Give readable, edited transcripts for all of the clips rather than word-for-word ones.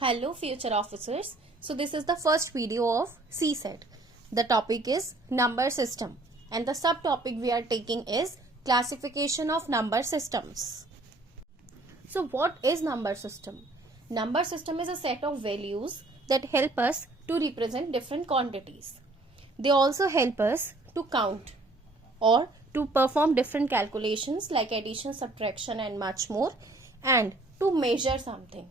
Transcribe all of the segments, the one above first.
Hello future officers. So this is the first video of CSAT. The topic is number system and the subtopic we are taking is classification of number systems. So what is number system? Number system is a set of values that help us to represent different quantities. They also help us to count or to perform different calculations like addition, subtraction and much more, and to measure something.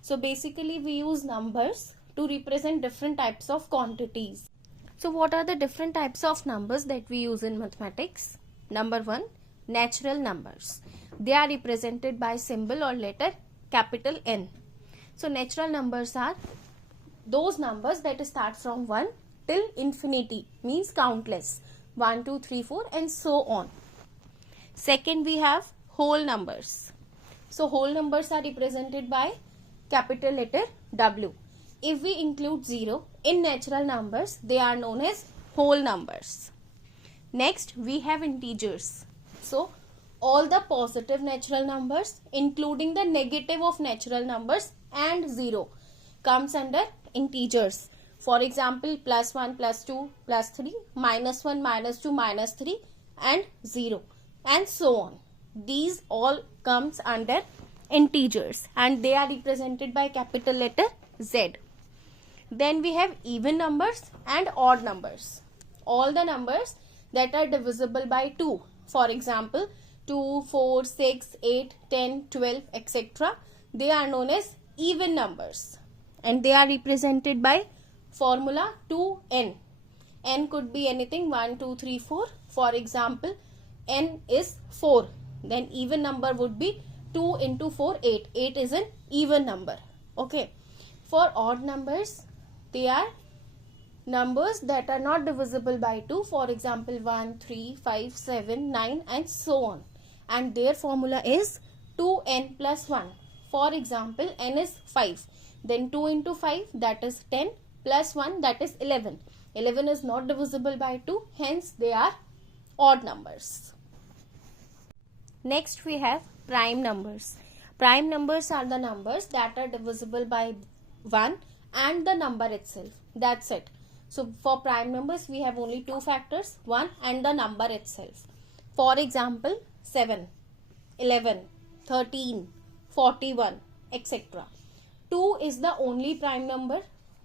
So basically we use numbers to represent different types of quantities. So what are the different types of numbers that we use in mathematics? Number 1, natural numbers. They are represented by symbol or letter capital N. So natural numbers are those numbers that start from 1 till infinity, means countless. 1, 2, 3, 4 and so on. Second, we have whole numbers. So whole numbers are represented by capital letter W. If we include 0 in natural numbers, they are known as whole numbers. Next, we have integers. So all the positive natural numbers, including the negative of natural numbers and 0, comes under integers. For example, plus 1, plus 2, plus 3, minus 1, minus 2, minus 3 and 0 and so on. These all comes under integers and they are represented by capital letter Z. Then we have even numbers and odd numbers. All the numbers that are divisible by 2. For example, 2, 4, 6, 8, 10, 12, etc. They are known as even numbers and they are represented by formula 2n. N could be anything, 1, 2, 3, 4. For example, n is 4. Then even number would be 2 into 4, 8. 8 is an even number. Okay. For odd numbers, they are numbers that are not divisible by 2. For example, 1, 3, 5, 7, 9 and so on. And their formula is 2n plus 1. For example, n is 5. Then 2 into 5, that is 10. Plus 1, that is 11. 11 is not divisible by 2, hence they are odd numbers. Next we have prime numbers. Prime numbers are the numbers that are divisible by 1 and the number itself. That's it. So for prime numbers we have only two factors, 1 and the number itself. For example, 7, 11, 13, 41, etc. 2 is the only prime number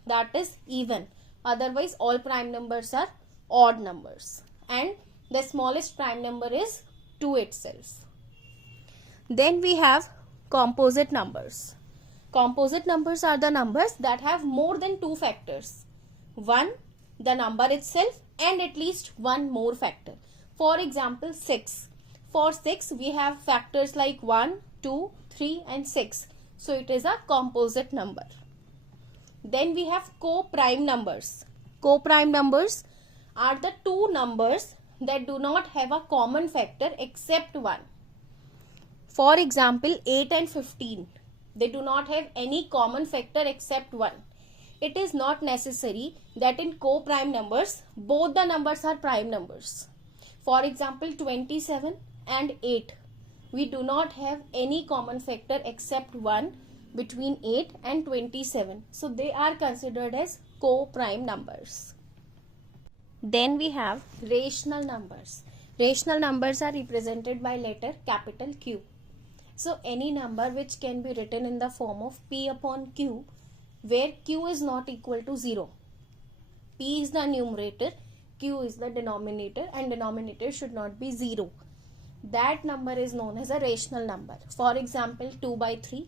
that is even. Otherwise all prime numbers are odd numbers and the smallest prime number is 2 itself. Then we have composite numbers. Composite numbers are the numbers that have more than two factors. 1, the number itself, and at least one more factor. For example, 6. For 6 we have factors like 1, 2, 3 and 6. So it is a composite number. Then we have co-prime numbers. Co-prime numbers are the two numbers that do not have a common factor except 1. For example, 8 and 15. They do not have any common factor except 1. It is not necessary that in co-prime numbers, both the numbers are prime numbers. For example, 27 and 8. We do not have any common factor except 1 between 8 and 27. So they are considered as co-prime numbers. Then we have rational numbers. Rational numbers are represented by letter capital Q. So any number which can be written in the form of P upon Q, where Q is not equal to 0. P is the numerator, Q is the denominator, and denominator should not be 0. That number is known as a rational number. For example, 2 by 3,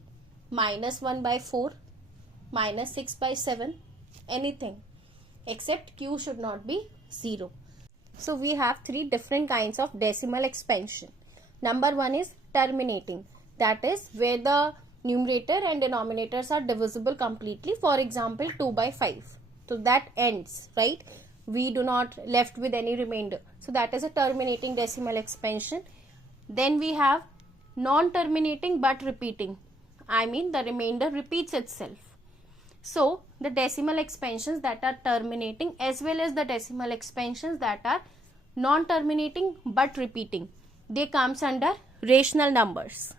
minus 1 by 4, minus 6 by 7, anything except Q should not be 0. So we have three different kinds of decimal expansion. Number 1 is terminating. That is where the numerator and denominators are divisible completely. For example, 2 by 5. So that ends, right? We do not left with any remainder. So that is a terminating decimal expansion. Then we have non-terminating but repeating. I mean the remainder repeats itself. So the decimal expansions that are terminating as well as the decimal expansions that are non-terminating but repeating, they comes under rational numbers.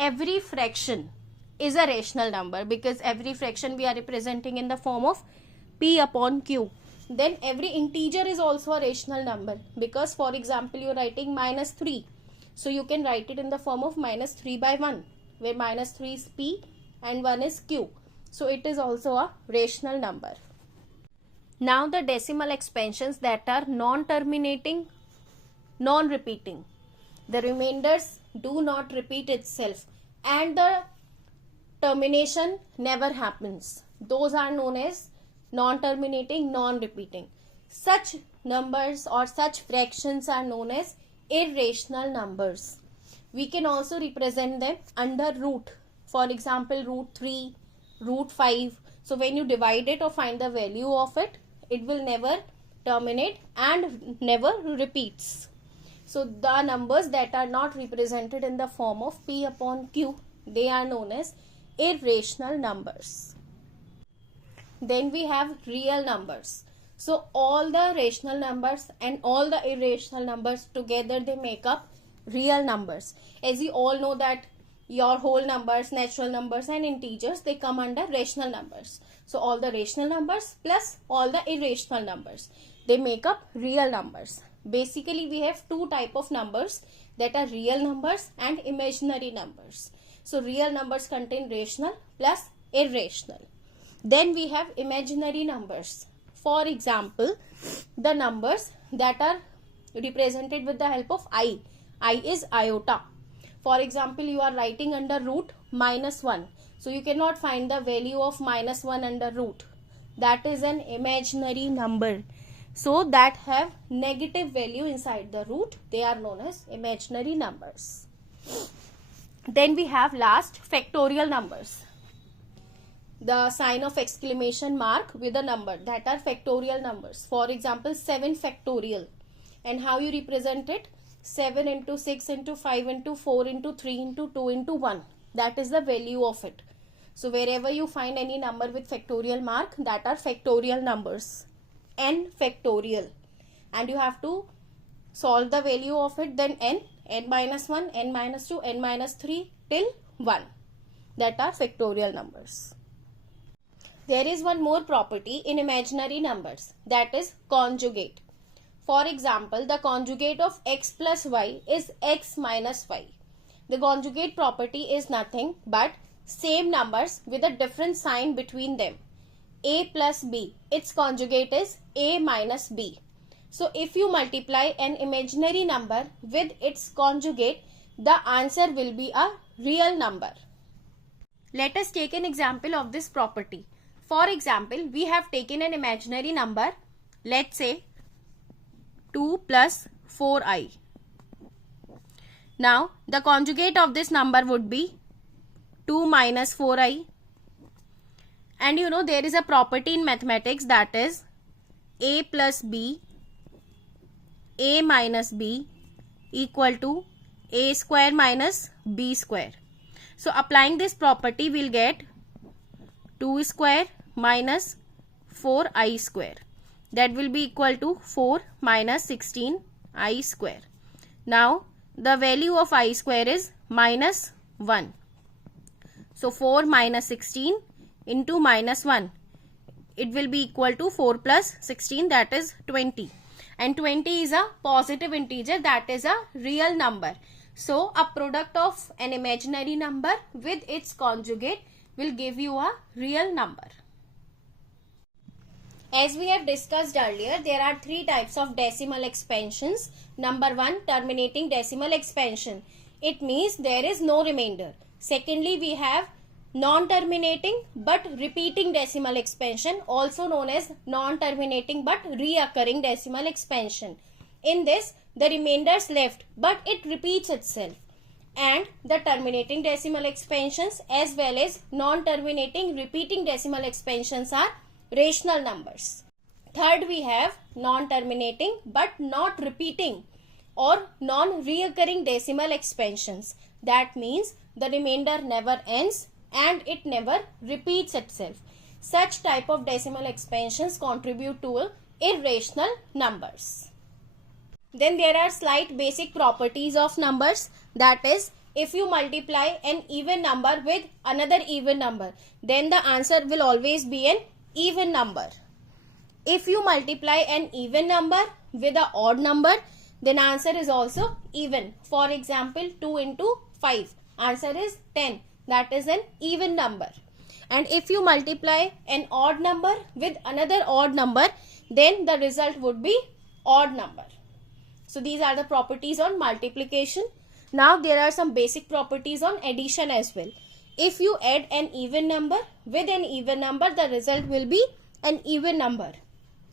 Every fraction is a rational number, because every fraction we are representing in the form of p upon q. Then every integer is also a rational number, because for example you are writing minus 3, so you can write it in the form of minus 3 by 1, where minus 3 is p and 1 is q, so it is also a rational number. Now the decimal expansions that are non-terminating, non-repeating, the remainders do not repeat itself and the termination never happens, those are known as non-terminating, non-repeating. Such numbers or such fractions are known as irrational numbers. We can also represent them under root, for example root 3, root 5. So when you divide it or find the value of it, it will never terminate and never repeats. So the numbers that are not represented in the form of p upon q, they are known as irrational numbers. Then we have real numbers. So all the rational numbers and all the irrational numbers together, they make up real numbers. As you all know that your whole numbers, natural numbers and integers, they come under rational numbers. So all the rational numbers plus all the irrational numbers, they make up real numbers. Basically we have two type of numbers, that are real numbers and imaginary numbers. So real numbers contain rational plus irrational. Then we have imaginary numbers. For example, the numbers that are represented with the help of I. I is iota. For example, you are writing under root minus 1. So you cannot find the value of minus 1 under root. That is an imaginary number. So that have negative value inside the root, they are known as imaginary numbers. Then we have last, factorial numbers. The sign of exclamation mark with a number, that are factorial numbers. For example, 7 factorial. And how you represent it? 7 into 6 into 5 into 4 into 3 into 2 into 1. That is the value of it. So wherever you find any number with factorial mark, that are factorial numbers. N factorial. And you have to solve the value of it, then n minus 1, n minus 2, n minus 3 till 1. That are factorial numbers. There is one more property in imaginary numbers, that is conjugate. For example, the conjugate of x plus y is x minus y. The conjugate property is nothing but same numbers with a different sign between them. A plus b, its conjugate is a minus b. So if you multiply an imaginary number with its conjugate, the answer will be a real number. Let us take an example of this property. For example, we have taken an imaginary number, let's say 2 plus 4i. Now, the conjugate of this number would be 2 minus 4i. And you know, there is a property in mathematics, that is a plus b, a minus b equal to a square minus b square. So, applying this property, we'll get 2 square minus 4i square. That will be equal to 4 minus 16i square. Now, the value of I square is minus 1. So, 4 minus 16 into minus 1. It will be equal to 4 plus 16, that is 20. And 20 is a positive integer, that is a real number. So, a product of an imaginary number with its conjugate will give you a real number. As we have discussed earlier, there are three types of decimal expansions. Number 1, terminating decimal expansion. It means there is no remainder. Secondly, we have non-terminating but repeating decimal expansion, also known as non-terminating but reoccurring decimal expansion. In this, the remainder is left but it repeats itself. And the terminating decimal expansions as well as non-terminating repeating decimal expansions are rational numbers. Third, we have non-terminating but not repeating or non-reoccurring decimal expansions. That means the remainder never ends and it never repeats itself. Such type of decimal expansions contribute to irrational numbers. Then there are slight basic properties of numbers, that is if you multiply an even number with another even number, then the answer will always be an even number. If you multiply an even number with an odd number, then answer is also even. For example, 2 into 5, answer is 10. That is an even number. And if you multiply an odd number with another odd number, then the result would be odd number. So these are the properties on multiplication. Now there are some basic properties on addition as well. If you add an even number with an even number, the result will be an even number.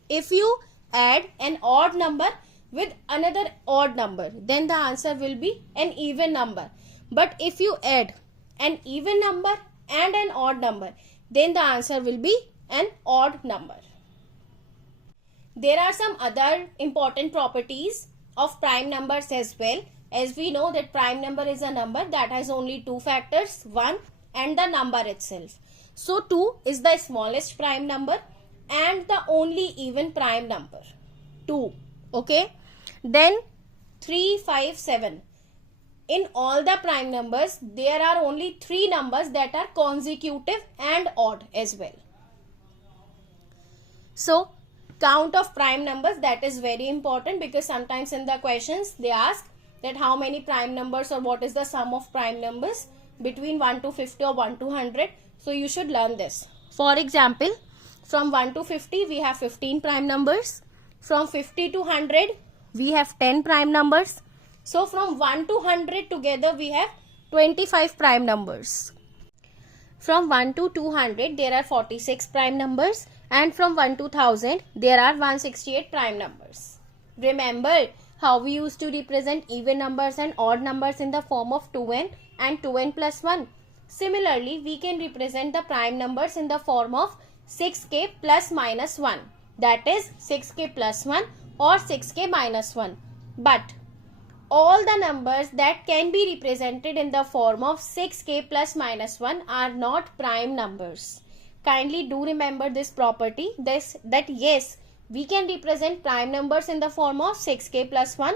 If you add an odd number with another odd number, then the answer will be an even number. But if you add an even number and an odd number, then the answer will be an odd number. There are some other important properties of prime numbers as well. As we know that prime number is a number that has only two factors, 1 and the number itself. So 2 is the smallest prime number and the only even prime number, 2. Okay. Then 3, 5, 7. In all the prime numbers, there are only 3 numbers that are consecutive and odd as well. So count of prime numbers, that is very important, because sometimes in the questions they ask that how many prime numbers or what is the sum of prime numbers between 1 to 50 or 1 to 100. So you should learn this. For example, from 1 to 50 we have 15 prime numbers. From 50 to 100 we have 10 prime numbers. So from 1 to 100 together we have 25 prime numbers. From 1 to 200 there are 46 prime numbers, and from 1 to 1000 there are 168 prime numbers. Remember how we used to represent even numbers and odd numbers in the form of 2n and 2n plus 1. Similarly, we can represent the prime numbers in the form of 6k plus minus 1. That is 6k plus 1 or 6k minus 1. But all the numbers that can be represented in the form of 6k plus minus 1 are not prime numbers. Kindly do remember this property, that yes, we can represent prime numbers in the form of 6k plus 1,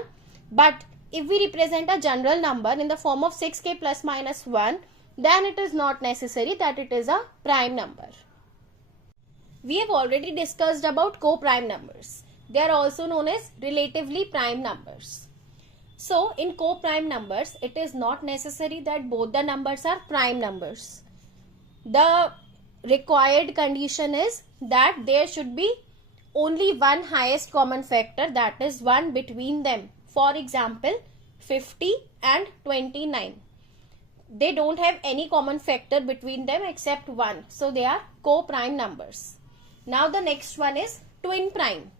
but if we represent a general number in the form of 6k plus minus 1, then it is not necessary that it is a prime number. We have already discussed about co-prime numbers. They are also known as relatively prime numbers. So in co-prime numbers, it is not necessary that both the numbers are prime numbers. The required condition is that there should be only one highest common factor, that is 1 between them. For example, 50 and 29. They don't have any common factor between them except 1. So they are co-prime numbers. Now the next one is twin prime.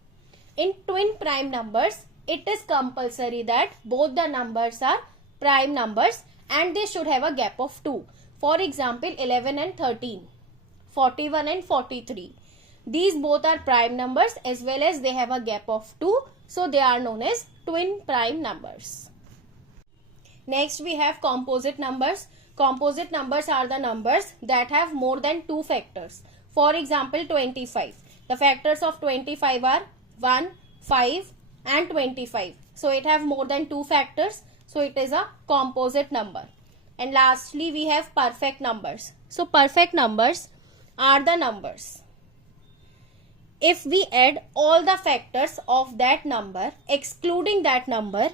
In twin prime numbers, it is compulsory that both the numbers are prime numbers and they should have a gap of 2. For example, 11 and 13, 41 and 43. These both are prime numbers as well as they have a gap of 2. So they are known as twin prime numbers. Next we have composite numbers. Composite numbers are the numbers that have more than 2 factors. For example, 25. The factors of 25 are 1, 5 and 25. So it have more than 2 factors. So it is a composite number. And lastly we have perfect numbers. So perfect numbers are the numbers if we add all the factors of that number excluding that number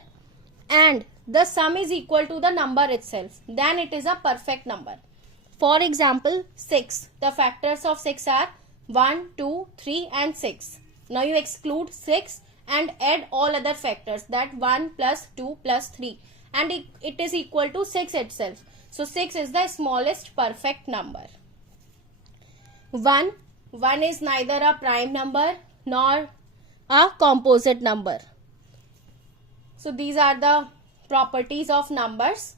and the sum is equal to the number itself, then it is a perfect number. For example, 6. The factors of 6 are 1, 2, 3 and 6. Now you exclude 6 and add all other factors, that 1 plus 2 plus 3, and it is equal to 6 itself. So 6 is the smallest perfect number. 1 is neither a prime number nor a composite number. So these are the properties of numbers.